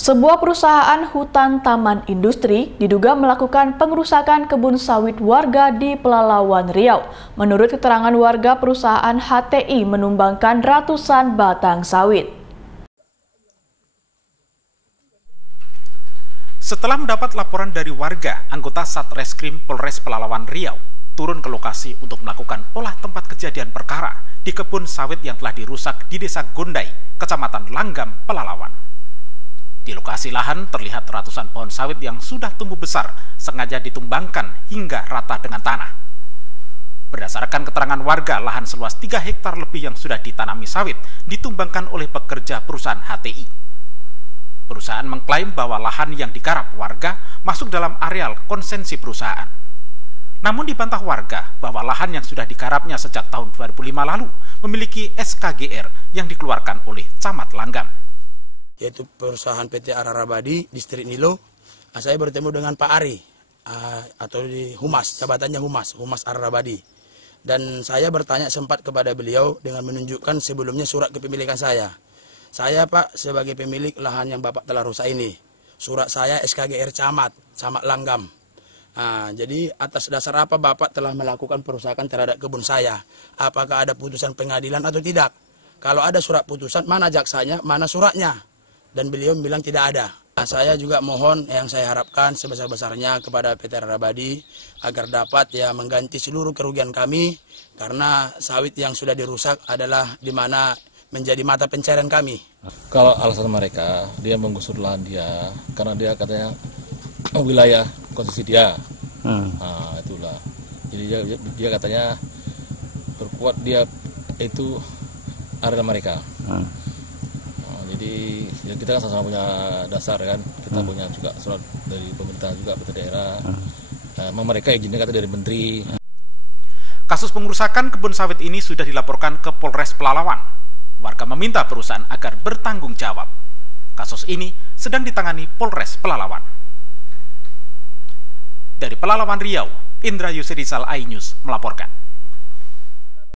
Sebuah perusahaan hutan taman industri diduga melakukan pengerusakan kebun sawit warga di Pelalawan, Riau. Menurut keterangan warga, perusahaan HTI menumbangkan ratusan batang sawit. Setelah mendapat laporan dari warga, anggota Satreskrim Polres Pelalawan Riau turun ke lokasi untuk melakukan olah tempat kejadian perkara di kebun sawit yang telah dirusak di Desa Gondai, Kecamatan Langgam, Pelalawan. Di lokasi lahan terlihat ratusan pohon sawit yang sudah tumbuh besar sengaja ditumbangkan hingga rata dengan tanah. Berdasarkan keterangan warga, lahan seluas 3 hektar lebih yang sudah ditanami sawit ditumbangkan oleh pekerja perusahaan HTI. Perusahaan mengklaim bahwa lahan yang digarap warga masuk dalam areal konsensi perusahaan. Namun dibantah warga bahwa lahan yang sudah digarapnya sejak tahun 2005 lalu memiliki SKGR yang dikeluarkan oleh Camat Langgam, yaitu perusahaan PT Ararabadi Distrik Nilo. Saya bertemu dengan Pak Ari atau di Humas, jabatannya Humas Ararabadi. Dan saya bertanya sempat kepada beliau dengan menunjukkan sebelumnya surat kepemilikan saya. Saya Pak sebagai pemilik lahan yang Bapak telah rusak ini. Surat saya SKGR Camat Langgam. Jadi atas dasar apa Bapak telah melakukan perusakan terhadap kebun saya? Apakah ada putusan pengadilan atau tidak? Kalau ada surat putusan, mana jaksanya, mana suratnya? Dan beliau bilang tidak ada. Saya juga mohon yang saya harapkan sebesar-besarnya kepada PT Ararabadi agar dapat mengganti seluruh kerugian kami, karena sawit yang sudah dirusak adalah di mana menjadi mata pencarian kami. Kalau alasan mereka, dia menggusur lahan dia karena dia katanya wilayah konsesi dia. Itulah. Jadi dia katanya berkuat dia itu area mereka. Jadi ya kita kan sama-sama punya dasar kan, kita punya juga surat dari pemerintah juga, PT daerah. Memang mereka izinnya kata dari menteri. Kasus pengerusakan kebun sawit ini sudah dilaporkan ke Polres Pelalawan. Warga meminta perusahaan agar bertanggung jawab. Kasus ini sedang ditangani Polres Pelalawan. Dari Pelalawan Riau, Indra Yusri Sal, iNews melaporkan.